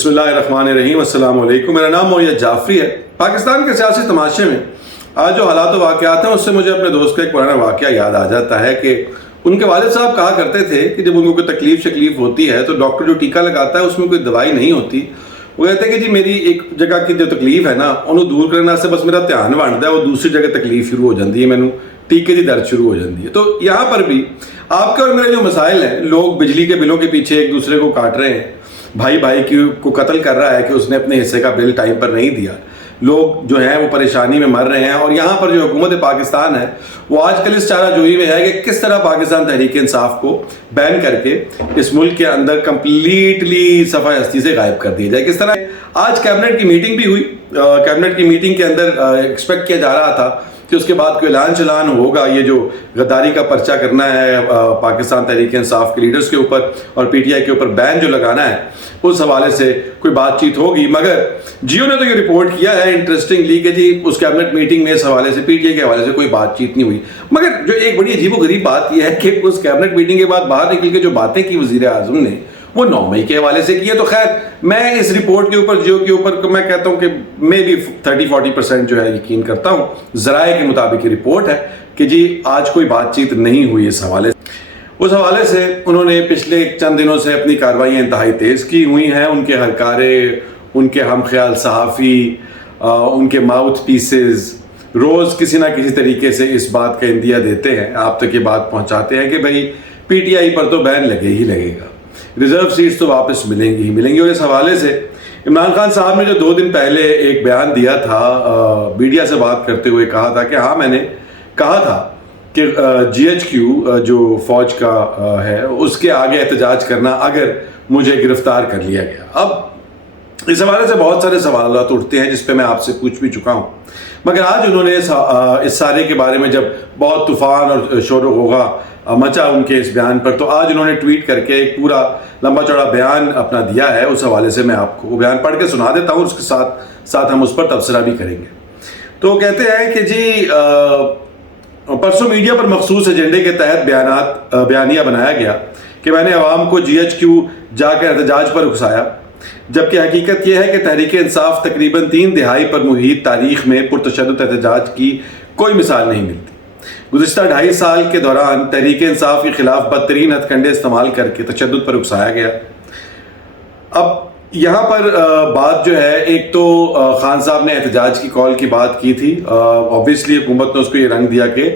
بسم اللہ الرحمن الرحیم، السلام علیکم۔ میرا نام مویت جعفری ہے۔ پاکستان کے سیاسی تماشے میں آج جو حالات و واقعات ہیں اس سے مجھے اپنے دوست کا ایک پرانا واقعہ یاد آ جاتا ہے کہ ان کے والد صاحب کہا کرتے تھے کہ جب ان کو کوئی تکلیف ہوتی ہے تو ڈاکٹر جو ٹیکہ لگاتا ہے اس میں کوئی دوائی نہیں ہوتی، وہ کہتے ہیں کہ جی میری ایک جگہ کی جو تکلیف ہے نا انہوں دور کرنے سے بس میرا دھیان بنتا ہے، وہ دوسری جگہ تکلیف شروع ہو جاتی ہے، مینوں ٹیکے کی درد شروع ہو جاتی ہے۔ تو یہاں پر بھی آپ کے اور میرے جو مسائل ہیں، لوگ بجلی کے بلوں کے پیچھے ایک دوسرے کو کاٹ رہے ہیں، بھائی کو قتل کر رہا ہے کہ اس نے اپنے حصے کا بل ٹائم پر نہیں دیا، لوگ جو ہیں وہ پریشانی میں مر رہے ہیں، اور یہاں پر جو حکومت پاکستان ہے وہ آج کل اس چارہ جوئی میں ہے کہ کس طرح پاکستان تحریک انصاف کو بین کر کے اس ملک کے اندر کمپلیٹلی صفحہ ہستی سے غائب کر دیا جائے۔ کس طرح آج کیبنٹ کی میٹنگ بھی ہوئی، کیبنٹ کی میٹنگ کے اندر ایکسپیکٹ کیا جا رہا تھا کہ اس کے بعد کوئی اعلان چلان ہوگا، یہ جو غداری کا پرچہ کرنا ہے پاکستان تحریک انصاف کے لیڈرز کے اوپر اور پی ٹی آئی کے اوپر بین جو لگانا ہے اس حوالے سے کوئی بات چیت ہوگی، مگر جیو نے تو یہ رپورٹ کیا ہے انٹرسٹنگلی کہ جی اس کیبنٹ میٹنگ میں اس حوالے سے پی ٹی آئی کے حوالے سے کوئی بات چیت نہیں ہوئی۔ مگر جو ایک بڑی عجیب و غریب بات یہ ہے کہ اس کیبنٹ میٹنگ کے بعد باہر نکل کے جو باتیں کی وزیر اعظم نے وہ 9 مئی کے حوالے سے کی ہے۔ تو خیر میں اس رپورٹ کے اوپر جیو کے اوپر میں کہتا ہوں کہ میں بھی 30-40% جو ہے یقین کرتا ہوں، ذرائع کے مطابق یہ رپورٹ ہے کہ جی آج کوئی بات چیت نہیں ہوئی اس حوالے سے۔ اس حوالے سے انہوں نے پچھلے چند دنوں سے اپنی کارروائیاں انتہائی تیز کی ہوئی ہیں، ان کے ہرکارے، ان کے ہم خیال صحافی، ان کے ماؤتھ پیسز روز کسی نہ کسی طریقے سے اس بات کا اندیا دیتے ہیں، آپ تک یہ بات پہنچاتے ہیں کہ بھائی پی ٹی آئی پر تو بین لگے ہی لگے گا، ریزرو سیٹس تو واپس ملیں گی۔ اور اس حوالے سے عمران خان صاحب نے جو 2 دن پہلے ایک بیان دیا تھا، میڈیا سے بات کرتے ہوئے کہا تھا کہ ہاں میں نے کہا تھا کہ جی ایچ کیو جو فوج کا ہے اس کے آگے احتجاج کرنا اگر مجھے گرفتار کر لیا گیا۔ اب اس حوالے سے بہت سارے سوالات اٹھتے ہیں جس پہ میں آپ سے پوچھ بھی چکا ہوں، مگر آج انہوں نے اس سارے کے بارے میں جب بہت طوفان اور شور و غوغا مچا ان کے اس بیان پر، تو آج انہوں نے ٹویٹ کر کے ایک پورا لمبا چوڑا بیان اپنا دیا ہے۔ اس حوالے سے میں آپ کو وہ بیان پڑھ کے سنا دیتا ہوں، اس کے ساتھ ہم اس پر تبصرہ بھی کریں گے۔ تو کہتے ہیں کہ جی پرسوں میڈیا پر مخصوص ایجنڈے کے تحت بیانیہ بنایا گیا کہ میں نے عوام کو جی ایچ کیو جا کے احتجاج پر اکسایا، جبکہ حقیقت یہ ہے کہ تحریک انصاف تقریباً 3 دہائی پر محیط تاریخ میں پرتشدد احتجاج کی کوئی مثال نہیں ملتی۔ گزشتہ 2.5 سال کے دوران تحریک انصاف کے خلاف بدترین ہتھ کنڈے استعمال کر کے تشدد پر اکسایا گیا۔ اب یہاں پر بات جو ہے، ایک تو خان صاحب نے احتجاج کی کال کی بات کی تھی، obviously حکومت نے اس کو یہ رنگ دیا کہ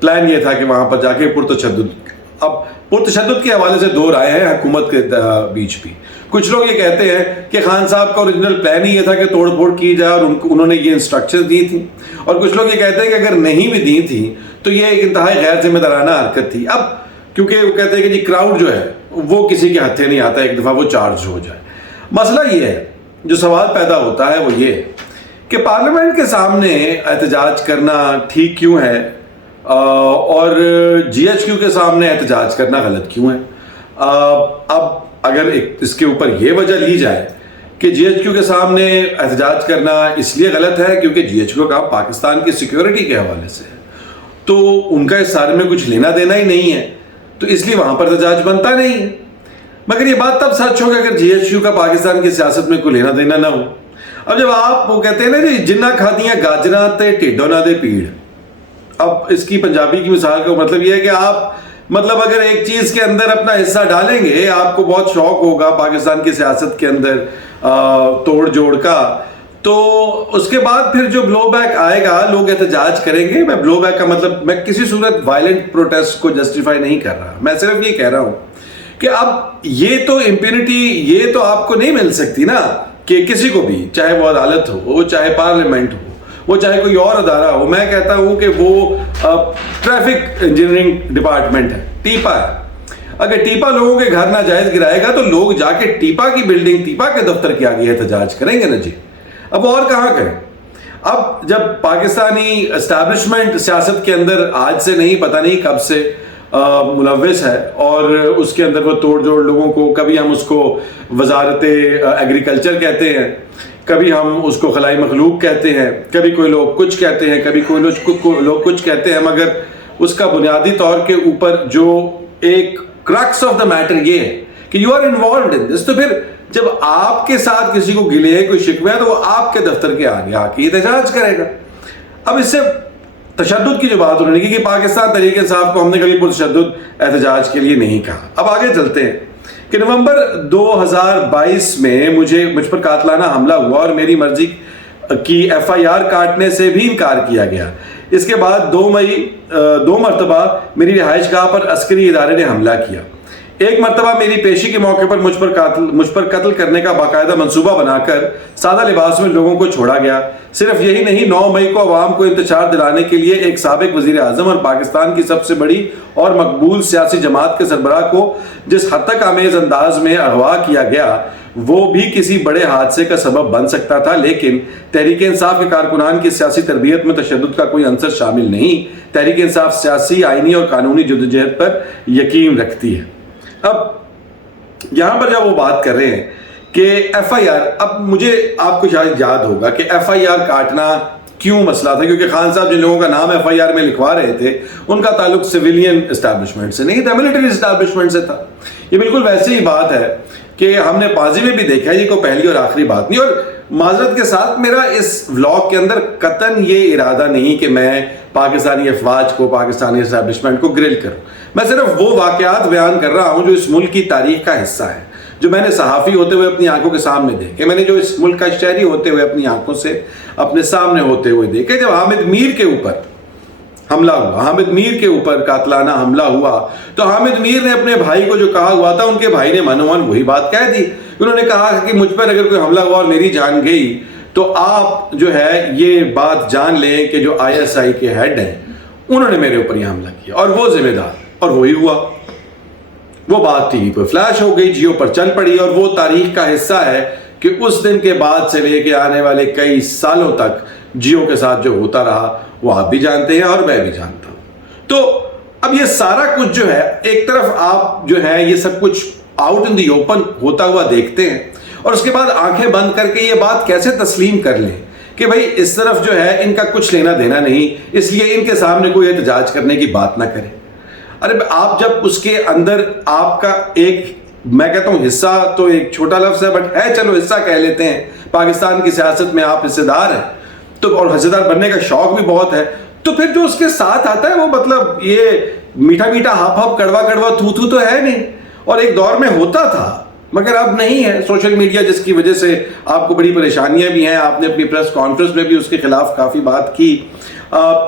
پلان یہ تھا کہ وہاں پر جا کے پرتشدد۔ اب پرتشدد کے حوالے سے 2 رائے ہیں حکومت کے بیچ بھی۔ کچھ لوگ یہ کہتے ہیں کہ خان صاحب کا اوریجنل پلان ہی یہ تھا کہ توڑ پھوڑ کی جائے اور انہوں نے یہ انسٹرکشن دی تھی، اور کچھ لوگ یہ کہتے ہیں کہ اگر نہیں بھی دی تھی تو یہ ایک انتہائی غیر ذمہ دارانہ حرکت تھی۔ اب کیونکہ وہ کہتے ہیں کہ جی کراؤڈ جو ہے وہ کسی کے ہتھے نہیں آتا، ایک دفعہ وہ چارج ہو جائے۔ مسئلہ یہ ہے، جو سوال پیدا ہوتا ہے وہ یہ کہ پارلیمنٹ کے سامنے احتجاج کرنا ٹھیک کیوں ہے اور جی ایچ کیو کے سامنے احتجاج کرنا غلط کیوں ہے؟ اب اگر اس کے اوپر یہ وجہ لی جائے کہ جی ایچ کیو کے سامنے احتجاج کرنا اس لیے غلط ہے کیونکہ جی ایچ کیو کا پاکستان کی سیکیورٹی کے حوالے سے ہے، تو ان کا اس سارے میں کچھ لینا دینا ہی نہیں ہے، تو اس لیے وہاں پر احتجاج بنتا نہیں ہے۔ مگر یہ بات تب سچ ہوگا اگر جی ایچ کیو کا پاکستان کی سیاست میں کوئی لینا دینا نہ ہو۔ اب جب آپ وہ کہتے ہیں نا جی جنہ کھادیاں گاجراں تے ٹھڈوں نہ دے پیڑ، اب اس کی پنجابی کی مثال کا مطلب یہ ہے کہ آپ اگر ایک چیز کے اندر اپنا حصہ ڈالیں گے، آپ کو بہت شوق ہوگا پاکستان کی سیاست کے اندر توڑ جوڑ کا، تو اس کے بعد پھر جو بلو بیک آئے گا لوگ احتجاج کریں گے۔ میں بلو بیک کا مطلب میں کسی صورت وائلنٹ پروٹیسٹ کو جسٹیفائی نہیں کر رہا، میں صرف یہ کہہ رہا ہوں کہ اب یہ تو امپینٹی یہ تو آپ کو نہیں مل سکتی نا کہ کسی کو بھی، چاہے وہ عدالت ہو، وہ چاہے پارلیمنٹ ہو، وہ چاہے کوئی اور ادارہ ہو۔ میں کہتا ہوں کہ وہ ٹریفک انجینئرنگ ڈپارٹمنٹ ہے، ٹیپا ہے، اگر ٹیپا لوگوں کے گھر ناجائز گرائے گا تو لوگ جا کے ٹیپا کی بلڈنگ، ٹیپا کے دفتر کے آگے احتجاج کریں گے نا جی۔ اب اور کہاں کریں؟ اب جب پاکستانی اسٹیبلشمنٹ سیاست کے اندر آج سے نہیں، پتہ نہیں کب سے ملوث ہے، اور اس کے اندر وہ توڑ جوڑ لوگوں کو، کبھی ہم اس کو وزارت ایگریکلچر کہتے ہیں، کبھی ہم اس کو خلائی مخلوق کہتے ہیں، کبھی کوئی لوگ کچھ کہتے ہیں، کبھی کوئی لوگ کچھ کہتے ہیں، مگر اس کا بنیادی طور کے اوپر جو ایک کرکس آف دا میٹر یہ ہے کہ یو آر انوالوڈ ان دس۔ تو پھر جب آپ کے ساتھ کسی کو گلے ہے، کوئی شکوہ ہے، تو وہ آپ کے دفتر کے آگے آ کے احتجاج کرے گا۔ اب اس سے تشدد کی جو بات انہوں نے کی کہ پاکستان تحریک انصاف کو ہم نے کبھی پرتشدد احتجاج کے لیے نہیں کہا۔ اب آگے چلتے ہیں کہ نومبر 2022 میں مجھ پر قاتلانہ حملہ ہوا اور میری مرضی کی FIR کاٹنے سے بھی انکار کیا گیا۔ اس کے بعد 2 مئی 2 مرتبہ میری رہائش گاہ پر عسکری ادارے نے حملہ کیا۔ ایک مرتبہ میری پیشی کے موقع پر مجھ پر قتل کرنے کا باقاعدہ منصوبہ بنا کر سادہ لباس میں لوگوں کو چھوڑا گیا۔ صرف یہی نہیں، 9 مئی کو عوام کو انتشار دلانے کے لیے ایک سابق وزیر اعظم اور پاکستان کی سب سے بڑی اور مقبول سیاسی جماعت کے سربراہ کو جس حد تک آمیز انداز میں اغوا کیا گیا وہ بھی کسی بڑے حادثے کا سبب بن سکتا تھا، لیکن تحریک انصاف کے کارکنان کی سیاسی تربیت میں تشدد کا کوئی عنصر شامل نہیں۔ تحریک انصاف سیاسی، آئینی اور قانونی جدوجہد پر یقین رکھتی ہے۔ اب یہاں پر جب وہ بات کر رہے ہیں کہ FIR، اب مجھے آپ کو شاید یاد ہوگا کہ FIR کاٹنا کیوں مسئلہ تھا، کیونکہ خان صاحب جن لوگوں کا نام FIR میں لکھوا رہے تھے ان کا تعلق سویلین اسٹیبلشمنٹ سے نہیں تھا، ملٹری اسٹیبلشمنٹ سے تھا۔ یہ بالکل ویسے ہی بات ہے کہ ہم نے ماضی میں بھی دیکھا ہے، یہ کوئی پہلی اور آخری بات نہیں۔ اور معذرت کے ساتھ میرا اس ولاگ کے اندر قطعاً یہ ارادہ نہیں کہ میں پاکستانی افواج کو، پاکستانی اسٹیبلشمنٹ کو گرل کروں۔ میں صرف وہ واقعات بیان کر رہا ہوں جو اس ملک کی تاریخ کا حصہ ہے، جو میں نے صحافی ہوتے ہوئے اپنی آنکھوں کے سامنے دیکھے، میں نے جو اس ملک کا شہری ہوتے ہوئے اپنی آنکھوں سے اپنے سامنے ہوتے ہوئے دیکھے۔ جب حامد میر کے اوپر حملہ ہوا، حامد میر کے اوپر قاتلانہ حملہ ہوا، تو حامد میر نے اپنے بھائی کو جو کہا ہوا تھا، ان کے بھائی نے منوان وہی بات کہہ دی۔ انہوں نے کہا کہ مجھ پر اگر کوئی حملہ ہوا اور میری جان گئی تو آپ جو ہے یہ بات جان لیں کہ جو ISI کے ہیڈ ہیں انہوں نے میرے اوپر یہ حملہ کیا اور وہ ذمہ دار، اور وہی ہوا۔ وہ بات ٹی وی پر فلیش ہو گئی، جیو پر چل پڑی، اور وہ تاریخ کا حصہ ہے کہ اس دن کے بعد سے لے کے آنے والے کئی سالوں تک جیو کے ساتھ جو ہوتا رہا وہ آپ بھی جانتے ہیں اور میں بھی جانتا ہوں۔ تو اب یہ سارا کچھ جو ہے، ایک طرف آپ جو ہے یہ سب کچھ آؤٹ ان دی اوپن ہوتا ہوا دیکھتے ہیں، اور اس کے بعد آنکھیں بند کر کے یہ بات کیسے تسلیم کر لیں کہ بھائی اس طرف جو ہے ان کا کچھ لینا دینا نہیں، اس لیے ان کے سامنے کوئی احتجاج کرنے کی بات نہ کریں۔ ارے آپ جب اس کے اندر آپ کا ایک، میں کہتا ہوں حصہ تو ایک چھوٹا لفظ ہے بٹ ہے، چلو حصہ کہہ لیتے ہیں، پاکستان کی سیاست میں آپ حصے دار ہیں تو، اور حصے دار بننے کا شوق بھی بہت ہے، تو پھر جو اس کے ساتھ آتا ہے وہ مطلب یہ میٹھا میٹھا ہپ ہپ کڑوا کڑوا تھو تھو تو ہے نہیں، اور ایک دور میں ہوتا تھا مگر اب نہیں ہے۔ سوشل میڈیا جس کی وجہ سے آپ کو بڑی پریشانیاں بھی ہیں، آپ نے اپنی پریس کانفرنس میں بھی اس کے خلاف کافی بات کی،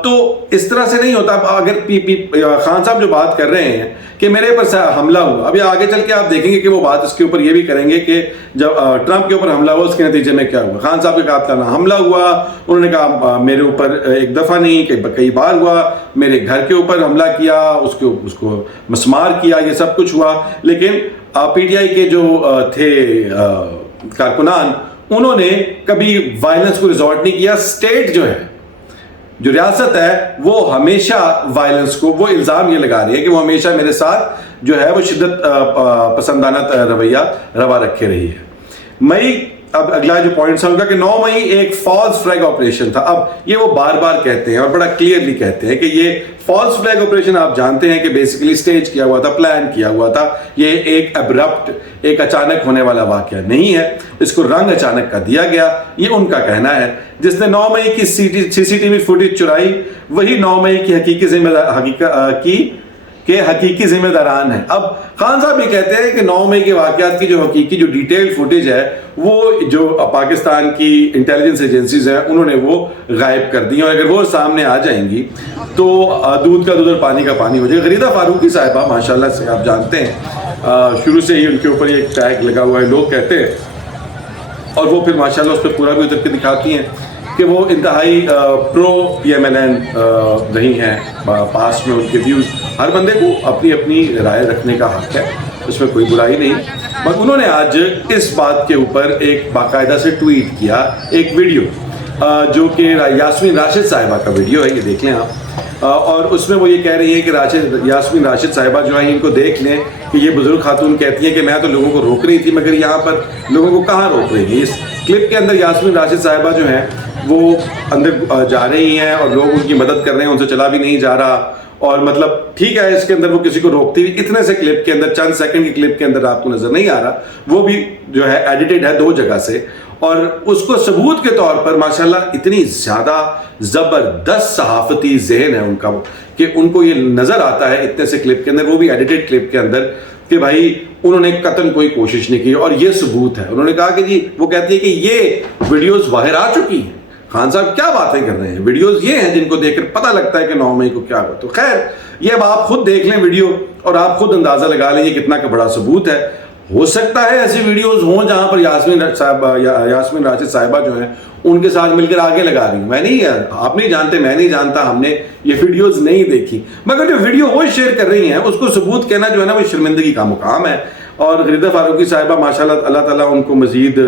تو اس طرح سے نہیں ہوتا۔ اگر خان صاحب جو بات کر رہے ہیں کہ میرے پر حملہ ہوا، ابھی آگے چل کے آپ دیکھیں گے کہ وہ بات اس کے اوپر یہ بھی کریں گے کہ جب ٹرمپ کے اوپر حملہ ہوا اس کے نتیجے میں کیا ہوا۔ خان صاحب کے قاتلانہ حملہ ہوا، انہوں نے کہا میرے اوپر ایک دفعہ نہیں کہ کئی بار ہوا، میرے گھر کے اوپر حملہ کیا، اس کو مسمار کیا، یہ سب کچھ ہوا، لیکن PTI کے جو تھے کارکنان انہوں نے کبھی وائلنس کو ریزورٹ نہیں کیا۔ اسٹیٹ جو ہے، جو ریاست ہے، وہ ہمیشہ وائلنس کو، وہ الزام یہ لگا رہی ہے کہ وہ ہمیشہ میرے ساتھ جو ہے وہ شدت پسندانہ رویہ روا رکھے رہی ہے۔ مئی، اب اگلا جو پوائنٹ سمجھا کہ 9 مئی ایک فالس فلیگ آپریشن تھا۔ اب یہ وہ بار بار کہتے ہیں اور بڑا کلیئرلی کہتے ہیں کہ یہ فالس فلیگ آپریشن آپ جانتے ہیں کہ بیسیکلی سٹیج کیا ہوا تھا، پلان کیا ہوا تھا، یہ ایک ابرپٹ، ایک اچانک ہونے والا واقعہ نہیں ہے، اس کو رنگ اچانک کا دیا گیا، یہ ان کا کہنا ہے۔ جس نے 9 مئی کی CCTV فوٹیج چرائی وہی 9 مئی کی حقیقی ذمہ داران ہیں۔ اب خان صاحب یہ کہتے ہیں کہ 9 مئی کے واقعات کی جو حقیقی جو ڈیٹیل فوٹیج ہے وہ جو پاکستان کی انٹیلیجنس ایجنسیز ہیں انہوں نے وہ غائب کر دی، اور اگر وہ سامنے آ جائیں گی تو دودھ کا دودھ اور پانی کا پانی ہو جائے گا۔ غریدہ فاروقی صاحبہ ماشاءاللہ سے آپ جانتے ہیں شروع سے ہی ان کے اوپر یہ ٹیگ لگا ہوا ہے، لوگ کہتے ہیں، اور وہ پھر ماشاءاللہ اس پہ پورا بھی اتر کے دکھاتی ہیں کہ وہ انتہائی پرو PMLN رہی ہیں، پاس میں ان کے ویوز، ہر بندے کو اپنی اپنی رائے رکھنے کا حق ہے، اس میں کوئی برائی نہیں، مگر انہوں نے آج اس بات کے اوپر ایک باقاعدہ سے ٹویٹ کیا، ایک ویڈیو جو کہ یاسمین راشد صاحبہ کا ویڈیو ہے، یہ دیکھ لیں آپ، اور اس میں وہ یہ کہہ رہی ہیں کہ یاسمین راشد صاحبہ جو ہیں ان کو دیکھ لیں کہ یہ بزرگ خاتون کہتی ہیں کہ میں تو لوگوں کو روک رہی تھی مگر یہاں پر لوگوں کو کہاں روک رہی ہیں۔ اس کلپ کے اندر یاسمین راشد صاحبہ جو ہیں وہ اندر جا رہی ہیں اور لوگ ان کی مدد کر رہے ہیں، ان سے چلا بھی نہیں جا رہا، اور مطلب ٹھیک ہے اس کے اندر وہ کسی کو روکتی ہوئی اتنے سے کلپ کے اندر چند سیکنڈ کی کلپ کے اندر آپ کو نظر نہیں آ رہا, وہ بھی جو ہے ایڈیٹڈ ہے 2 جگہ سے, اور اس کو ثبوت کے طور پر ماشاءاللہ اتنی زیادہ زبردست صحافتی ذہن ہے ان کا کہ ان کو یہ نظر آتا ہے اتنے سے کلپ کے اندر, وہ بھی ایڈیٹڈ کلپ کے اندر, کہ بھائی انہوں نے قطعاً کوئی کوشش نہیں کی, اور یہ ثبوت ہے. انہوں نے کہا کہ جی وہ کہتی ہے کہ یہ ویڈیوز باہر آ چکی ہیں. خان صاحب کیا باتیں کر رہے ہیں, ویڈیوز یہ ہیں جن کو دیکھ کر پتہ لگتا ہے کہ 9 مئی کو کیا ہوا. تو خیر یہ اب آپ خود دیکھ لیں ویڈیو اور آپ خود اندازہ لگا لیں یہ کتنا کا بڑا ثبوت ہے. ہو سکتا ہے ایسی ویڈیوز ہوں جہاں پر یاسمین راشد صاحبہ جو ہیں ان کے ساتھ مل کر آگے لگا رہی ہوں. میں نہیں, آپ نہیں جانتے, میں نہیں جانتا, ہم نے یہ ویڈیوز نہیں دیکھی, مگر جو ویڈیو وہ شیئر کر رہی ہیں اس کو ثبوت کہنا جو ہے نا وہ شرمندگی کا مقام ہے. اور غریدہ فاروقی صاحبہ ماشاءاللہ اللہ تعالیٰ ان کو مزید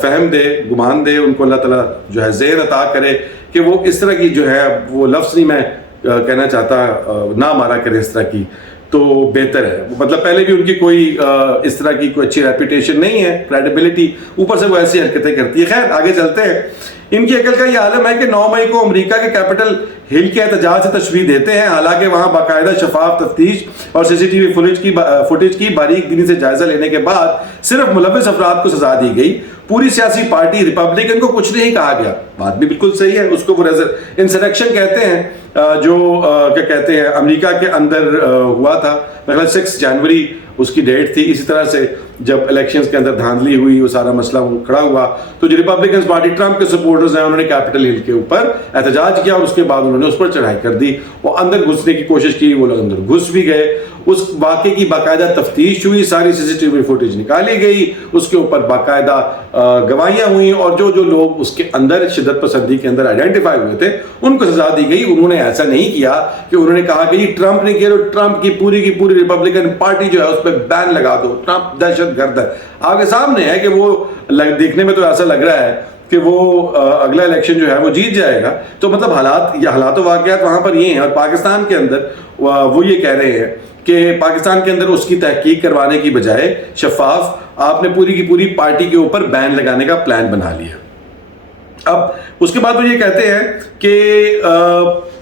فہم دے, گمان دے, ان کو اللہ تعالیٰ جو ہے ذہن عطا کرے کہ وہ اس طرح کی جو ہے وہ لفظ نہیں میں کہنا چاہتا نہ مارا کرے اس طرح کی, تو بہتر ہے. مطلب پہلے بھی ان کی کوئی اس طرح کی کوئی اچھی ریپوٹیشن نہیں ہے, کریڈیبلٹی, اوپر سے وہ ایسی حرکتیں کرتی ہے. خیر آگے چلتے ہیں. ان کی عقل کا یہ عالم ہے کہ 9 مئی کو امریکہ کے کیپٹل ہل کے احتجاج سے تشبیہ دیتے ہیں, حالانکہ وہاں باقاعدہ شفاف تفتیش اور سی سی ٹی وی فوٹیج کی باریک بینی سے جائزہ لینے کے بعد صرف ملوث افراد کو سزا دی گئی. پوری سیاسی پارٹی ریپبلکن کو کچھ نہیں کہا گیا. بات بھی بالکل صحیح ہے, اس کو وہ انسرکشن کہتے ہیں جو کیا کہتے ہیں امریکہ کے اندر ہوا تھا. میرا 6 جنوری اس کی ڈیٹ تھی. اسی طرح سے جب الیکشنز کے اندر دھاندلی ہوئی, وہ سارا مسئلہ کھڑا ہوا, تو جو ریپبلکنز پارٹی ٹرمپ کے سپورٹرز ہیں انہوں نے کیپٹل ہل کے اوپر احتجاج کیا, اور اس کے بعد انہوں نے اس پر چڑھائی کر دی. وہ اندر گھسنے کی کوشش کی, وہ لوگ اندر گھس بھی گئے. اس واقعے کی باقاعدہ تفتیش ہوئی, ساری سی سی ٹی وی فوٹیج نکالی گئی, اس کے اوپر باقاعدہ گواہیاں ہوئیں, اور جو لوگ اس کے اندر شدت پسندی کے اندر آئیڈینٹیفائی ہوئے تھے ان کو سزا دی گئی. انہوں نے ایسا نہیں کیا کہ انہوں نے کہا کہ یہ ٹرمپ نے کیا, ٹرمپ کی پوری ریپبلکن پارٹی جو ہے اس پہ بین لگا دو, ٹرمپ دہشت گرد ہے. آگے سامنے ہے کہ وہ دیکھنے میں تو ایسا لگ رہا ہے کہ وہ اگلا الیکشن جو ہے وہ جیت جائے گا. تو مطلب حالات و واقعات وہاں پر یہ ہیں. اور پاکستان کے اندر وہ یہ کہہ رہے ہیں کہ پاکستان کے اندر اس کی تحقیق کروانے کی بجائے شفاف آپ نے پوری کی پوری پارٹی کے اوپر بین لگانے کا پلان بنا لیا. اب اس کے بعد وہ یہ کہتے ہیں کہ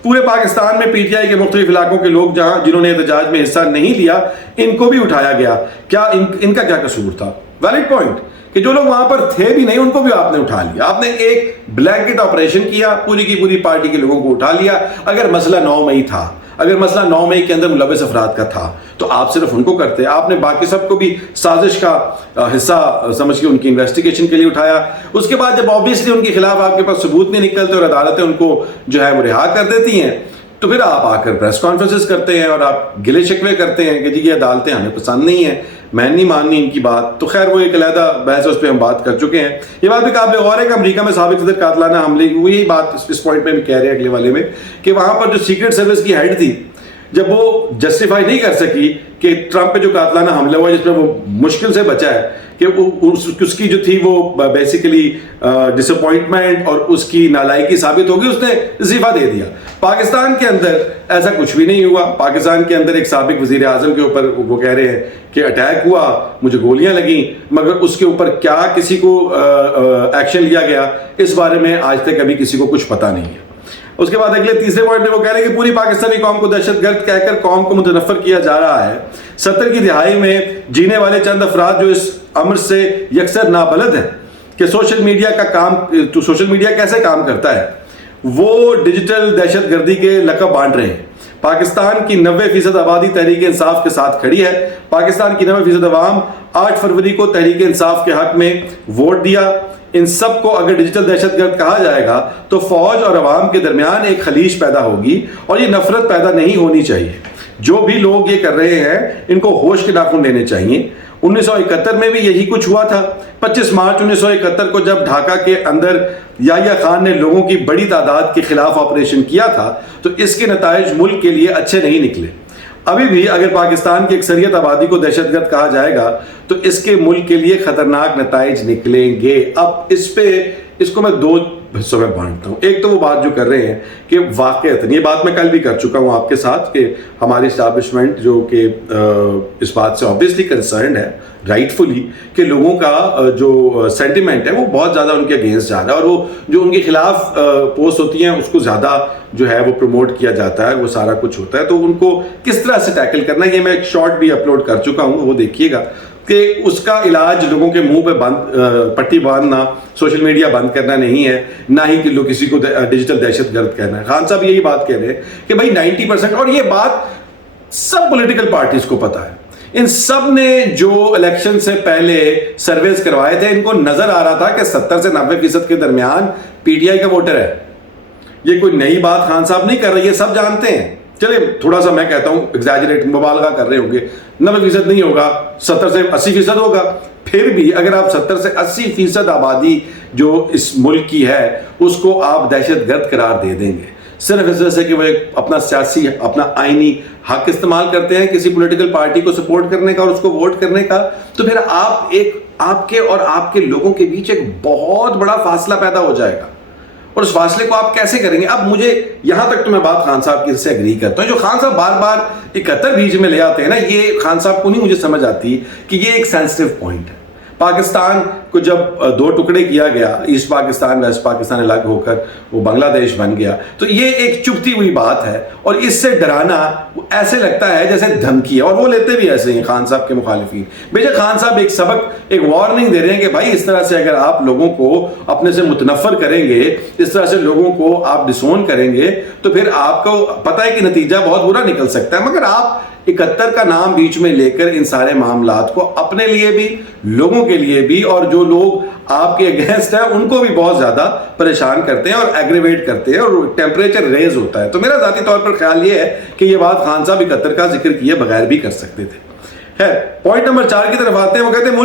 پورے پاکستان میں پی ٹی آئی کے مختلف علاقوں کے لوگ جنہوں نے احتجاج میں حصہ نہیں لیا ان کو بھی اٹھایا گیا. کیا ان کا کیا قصور تھا؟ ویلڈ پوائنٹ کہ جو لوگ وہاں پر تھے بھی نہیں ان کو بھی آپ نے اٹھا لیا. آپ نے ایک بلینکٹ آپریشن کیا, پوری کی پوری پارٹی کے لوگوں کو اٹھا لیا. اگر مسئلہ 9 مئی تھا, اگر مسئلہ 9 مئی کے اندر ملوث افراد کا تھا تو آپ صرف ان کو کرتے. آپ نے باقی سب کو بھی سازش کا حصہ سمجھ کے ان کی انویسٹیگیشن کے لیے اٹھایا. اس کے بعد جب آبویسلی ان کے خلاف آپ کے پاس ثبوت نہیں نکلتے اور عدالتیں ان کو جو ہے وہ رہا کر دیتی ہیں, تو پھر آپ آ کر پریس کانفرنسز کرتے ہیں اور آپ گلے شکوے کرتے ہیں کہ جی یہ عدالتیں ہمیں پسند نہیں ہیں, میں نہیں ماننی ان کی بات. تو خیر وہ ایک علیحدہ بحث ہے, اس پہ ہم بات کر چکے ہیں. یہ بات بھی قابل غور ہے کہ امریکہ میں سابق صدر قاتلانہ حملے کی, وہ یہی بات اس پوائنٹ میں بھی کہہ رہے ہیں اگلے والے میں, کہ وہاں پر جو سیکرٹ سروس کی ہیڈ تھی جب وہ جسٹیفائی نہیں کر سکی کہ ٹرمپ پہ جو قاتلانہ حملہ ہوا جس میں وہ مشکل سے بچا ہے, کہ اس کی جو تھی وہ بیسیکلی ڈس اپوائنٹمنٹ اور اس کی نالائکی ثابت ہوگی, اس نے استعفیٰ دے دیا. پاکستان کے اندر ایسا کچھ بھی نہیں ہوا. پاکستان کے اندر ایک سابق وزیر اعظم کے اوپر وہ کہہ رہے ہیں کہ اٹیک ہوا, مجھے گولیاں لگیں, مگر اس کے اوپر کیا کسی کو ایکشن لیا گیا اس بارے میں آج تک ابھی کسی کو کچھ پتہ نہیں ہے. اس کے بعد اگلے تیسرے پوائنٹ میں وہ کہہ رہے ہیں کہ پوری پاکستانی قوم کو دہشت گرد کہہ کر قوم کو متنفر کیا جا رہا ہے. 70 کی دہائی میں جینے والے چند افراد جو اس امر سے یکسر نابلد ہیں کہ سوشل میڈیا کیسے کام کرتا ہے, وہ ڈیجیٹل دہشت گردی کے لقب بانٹ رہے ہیں. پاکستان کی 90% آبادی تحریک انصاف کے ساتھ کھڑی ہے. پاکستان کی 90% عوام 8 فروری کو تحریک انصاف کے حق میں ووٹ دیا. ان سب کو اگر ڈیجیٹل دہشت گرد کہا جائے گا تو فوج اور عوام کے درمیان ایک خلیج پیدا ہوگی, اور یہ نفرت پیدا نہیں ہونی چاہیے. جو بھی لوگ یہ کر رہے ہیں ان کو ہوش کے ناخن لینے چاہیے. 1971 میں بھی یہی کچھ ہوا تھا. 25 مارچ 1971 کو جب ڈھاکہ کے اندر یحییٰ خان نے لوگوں کی بڑی تعداد کے خلاف آپریشن کیا تھا تو اس کے نتائج ملک کے لیے اچھے نہیں نکلے. ابھی بھی اگر پاکستان کی اکثریت آبادی کو دہشت گرد کہا جائے گا تو اس کے ملک کے لیے خطرناک نتائج نکلیں گے. اب اس کو میں حصوں میں بانٹتا ہوں. ایک تو وہ بات جو کر رہے ہیں کہ واقعتاً یہ بات میں کل بھی کر چکا ہوں آپ کے ساتھ کہ ہماری اسٹیبلشمنٹ جو کہ اس بات سے آبویسلی کنسرنڈ ہے رائٹ فلی کہ لوگوں کا جو سینٹیمنٹ ہے وہ بہت زیادہ ان کے اگینسٹ جا رہا ہے، اور وہ جو ان کے خلاف پوسٹ ہوتی ہیں اس کو زیادہ جو ہے وہ پروموٹ کیا جاتا ہے، وہ سارا کچھ ہوتا ہے. تو ان کو کس طرح سے ٹیکل کرنا ہے یہ میں ایک شارٹ بھی اپلوڈ کر چکا ہوں، وہ دیکھیے گا کہ اس کا علاج لوگوں کے منہ پہ پٹی باندھنا، سوشل میڈیا بند کرنا نہیں ہے، نہ ہی کہ لوگ کسی کو ڈیجیٹل دہشت گرد کہنا ہے. خان صاحب یہی بات کہہ رہے ہیں کہ بھائی 90%، اور یہ بات سب پولیٹیکل پارٹیز کو پتا ہے، ان سب نے جو الیکشن سے پہلے سرویز کروائے تھے ان کو نظر آ رہا تھا کہ 70 سے 90% کے درمیان پی ٹی آئی کا ووٹر ہے. یہ کوئی نئی بات خان صاحب نہیں کر رہے، یہ سب جانتے ہیں. چلے تھوڑا سا میں کہتا ہوں ایگزیجریٹ، مبالغہ کر رہے ہوں گے، 90% نہیں ہوگا، 70 سے 80% ہوگا. پھر بھی اگر آپ 70 سے 80% آبادی جو اس ملک کی ہے اس کو آپ دہشت گرد قرار دے دیں گے صرف اس وجہ سے کہ وہ ایک اپنا سیاسی، اپنا آئینی حق استعمال کرتے ہیں کسی پولیٹیکل پارٹی کو سپورٹ کرنے کا اور اس کو ووٹ کرنے کا، تو پھر آپ کے اور آپ کے لوگوں کے بیچ ایک بہت بڑا فاصلہ پیدا ہو جائے گا. اور اس فاصلے کو آپ کیسے کریں گے؟ اب مجھے یہاں تک تو میں بات خان صاحب کی سے اگری کرتا ہوں. جو خان صاحب بار بار 71 بیچ میں لے آتے ہیں نا، یہ خان صاحب کو نہیں مجھے سمجھ آتی کہ یہ ایک سینسٹیو پوائنٹ ہے. پاکستان کو جب دو ٹکڑے کیا گیا، ایسٹ پاکستان ویسٹ پاکستان الگ ہو کر وہ بنگلہ دیش بن گیا، تو یہ ایک چبھتی ہوئی بات ہے اور اس سے ڈرانا ایسے لگتا ہے جیسے دھمکی ہے، اور وہ لیتے بھی ایسے ہیں خان صاحب کے مخالفین. بے شک خان صاحب ایک سبق، ایک وارننگ دے رہے ہیں کہ بھائی اس طرح سے اگر آپ لوگوں کو اپنے سے متنفر کریں گے، اس طرح سے لوگوں کو آپ ڈسون کریں گے تو پھر آپ کو پتہ ہے کہ نتیجہ بہت برا نکل سکتا ہے. مگر آپ 71 کا نام بیچ میں لے کر ان سارے معاملات کو اپنے لیے بھی، لوگوں کے لیے بھی، اور جو لوگ آپ کے اگینسٹ ہیں ان کو بھی بہت زیادہ پریشان کرتے ہیں اور ایگریویٹ کرتے ہیں اور ٹیمپریچر ریز ہوتا ہے. تو میرا ذاتی طور پر خیال یہ ہے کہ یہ بات خان صاحب 71 کا ذکر کیے بغیر بھی کر سکتے تھے. ہے پوائنٹ نمبر 4 کی طرف آتے ہیں. وہ کہتے ہیں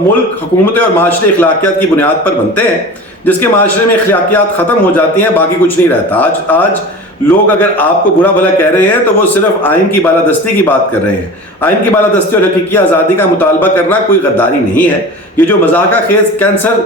ملک حکومتیں اور معاشرے اخلاقیات کی بنیاد پر بنتے ہیں. جس کے معاشرے میں اخلاقیات ختم ہو جاتی ہیں باقی کچھ نہیں رہتا. آج لوگ اگر آپ کو برا بھلا کہہ رہے ہیں تو وہ صرف آئین کی بالادستی کی بات کر رہے ہیں. آئین کی بالادستی اور حقیقی آزادی کا مطالبہ کرنا کوئی غداری نہیں ہے. یہ جو مضحکہ خیز کینسر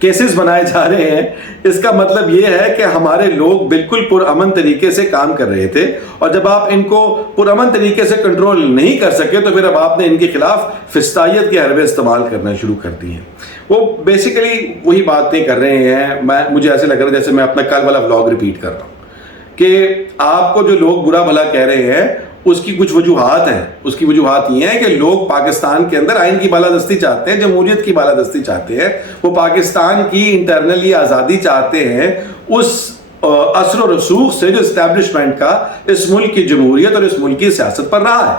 کیسز بنائے جا رہے ہیں، اس کا مطلب یہ ہے کہ ہمارے لوگ بالکل پرامن طریقے سے کام کر رہے تھے، اور جب آپ ان کو پرامن طریقے سے کنٹرول نہیں کر سکے تو پھر اب آپ نے ان کے خلاف فسطائیت کے حربے استعمال کرنا شروع کر دی ہیں. وہ بیسیکلی وہی باتیں کر رہے ہیں. مجھے ایسے لگ رہا ہے جیسے میں اپنا کل والا ولاگ ریپیٹ کر رہا ہوں کہ آپ کو جو لوگ برا بھلا کہہ رہے ہیں اس کی کچھ وجوہات ہیں. اس کی وجوہات یہ ہیں کہ لوگ پاکستان کے اندر آئین کی بالادستی چاہتے ہیں، جمہوریت کی بالادستی چاہتے ہیں، وہ پاکستان کی انٹرنلی آزادی چاہتے ہیں اس اثر و رسوخ سے جو اسٹیبلشمنٹ کا اس ملک کی جمہوریت اور اس ملک کی سیاست پر رہا ہے.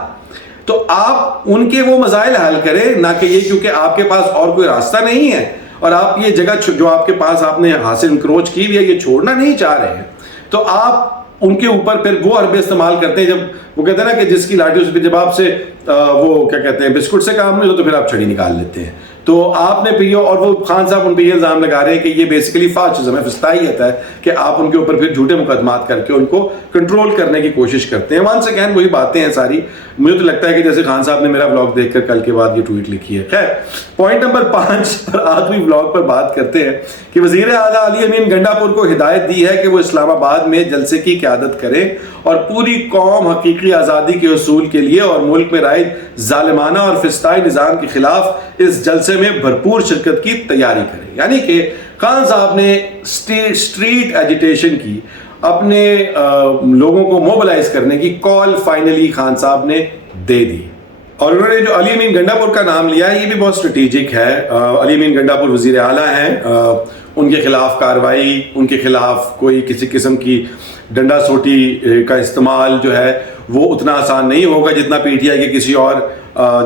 تو آپ ان کے وہ مسائل حل کریں، نہ کہ یہ کیونکہ آپ کے پاس اور کوئی راستہ نہیں ہے اور آپ یہ جگہ جو آپ کے پاس آپ نے حاصل انکروچ کی ہوئی ہے یہ چھوڑنا نہیں چاہ رہے ہیں، تو آپ ان کے اوپر پھر وہ حربے استعمال کرتے ہیں. جب وہ کہتے ہیں نا کہ جس کی لاٹھی اس پہ جب آپ سے وہ کیا کہتے ہیں بسکٹ سے کام نہیں ہو تو پھر آپ چھڑی نکال لیتے ہیں. تو آپ نے پھر اور وہ خان صاحب ان پہ یہ الزام لگا رہے ہیں کہ یہ بیسیکلی فاشزم ہے، فسطائیت ہے، کہ آپ ان کے اوپر پھر جھوٹے مقدمات کر کے ان کو کنٹرول کرنے کی کوشش کرتے ہیں. وہاں سے کہن وہی باتیں ہیں ساری. مجھے تو لگتا ہے کہ جیسے خان صاحب نے میرا ولاگ دیکھ کر کل کے بعد یہ ٹویٹ لکھی ہے. خیر پوائنٹ نمبر 5 اور آخری ولاگ پر بات کرتے ہیں کہ وزیر اعلیٰ علی امین گنڈاپور کو ہدایت دی ہے کہ وہ اسلام آباد میں جلسے کی قیادت کریں اور پوری قوم حقیقی آزادی کے حصول کے لیے اور ملک میں رائج ظالمانہ اور فسطائی نظام کے خلاف اس جلسے میں بھرپور شرکت کی تیاری کرے. یعنی کہ خان صاحب نے اسٹریٹ ایجیٹیشن کی، اپنے لوگوں کو موبلائز کرنے کی کال فائنلی خان صاحب نے دے دی. اور انہوں نے جو علی امین گنڈاپور کا نام لیا ہے یہ بھی بہت اسٹریٹجک ہے. علی امین گنڈاپور وزیر اعلیٰ ہیں، ان کے خلاف کارروائی، ان کے خلاف کوئی کسی قسم کی ڈنڈا سوٹی کا استعمال جو ہے وہ اتنا آسان نہیں ہوگا جتنا پی ٹی آئی کے کسی اور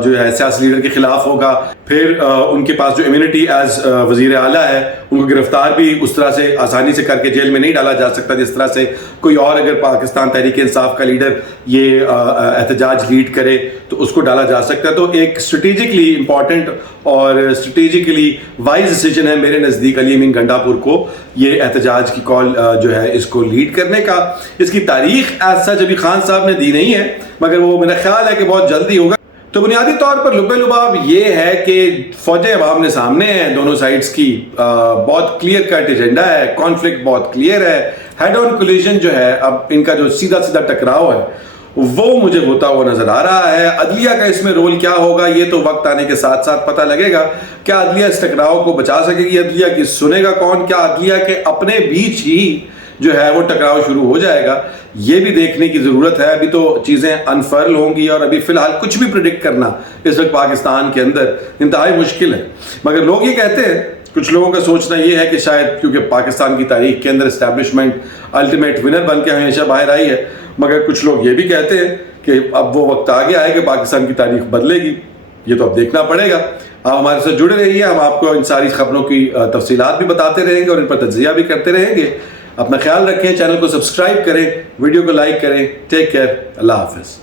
جو ہے سیاسی لیڈر کے خلاف ہوگا. پھر ان کے پاس جو امیونٹی ایز وزیر اعلیٰ ہے، ان کو گرفتار بھی اس طرح سے آسانی سے کر کے جیل میں نہیں ڈالا جا سکتا جس طرح سے کوئی اور اگر پاکستان تحریک انصاف کا لیڈر یہ احتجاج لیڈ کرے تو اس کو ڈالا جا سکتا ہے. تو ایک اسٹریٹجکلی امپورٹنٹ اور اسٹریٹجکلی وائز ڈیسیجن ہے میرے نزدیک علی امین گنڈاپور کو یہ احتجاج کی کال جو ہے اس کو لیڈ کرنے کا. اس کی تاریخ ایز سچ ابھی خان صاحب نے دی نہیں ہے، مگر وہ میرا خیال ہے کہ بہت جلدی ہوگا. تو بنیادی طور پر لب لباب یہ ہے کہ فوجیں اب آمنے سامنے ہیں دونوں سائڈز کی، بہت کلیئر کٹ ایجنڈا ہے، کانفلکٹ بہت کلیئر ہے، ہیڈ آن کولیجن جو ہے اب ان کا جو سیدھا سیدھا ٹکراؤ ہے وہ مجھے ہوتا ہوا نظر آ رہا ہے۔ عدلیہ کا اس میں رول کیا ہوگا یہ تو وقت آنے کے ساتھ ساتھ پتہ لگے گا۔ کیا عدلیہ اس ٹکراؤ کو بچا سکے گی؟ عدلیہ کی سنے گا کون؟ کیا عدلیہ کے اپنے بیچ ہی جو ہے وہ ٹکراؤ شروع ہو جائے گا؟ یہ بھی دیکھنے کی ضرورت ہے۔ ابھی تو چیزیں انفرل ہوں گی اور ابھی فی الحال کچھ بھی پریڈکٹ کرنا اس وقت پاکستان کے اندر انتہائی مشکل ہے۔ مگر لوگ یہ کہتے ہیں، کچھ لوگوں کا سوچنا یہ ہے کہ شاید کیونکہ پاکستان کی تاریخ کے اندر اسٹیبلشمنٹ الٹیمیٹ ونر بن کے ہمیشہ باہر آئی ہے، مگر کچھ لوگ یہ بھی کہتے ہیں کہ اب وہ وقت آ گیا ہے کہ پاکستان کی تاریخ بدلے گی۔ یہ تو اب دیکھنا پڑے گا۔ آپ ہمارے ساتھ جڑے رہیے، ہم آپ کو ان ساری خبروں کی تفصیلات بھی بتاتے رہیں گے اور ان پر تجزیہ بھی کرتے رہیں گے۔ اپنا خیال رکھیں، چینل کو سبسکرائب کریں، ویڈیو کو لائک کریں۔ ٹیک کیئر، اللہ حافظ۔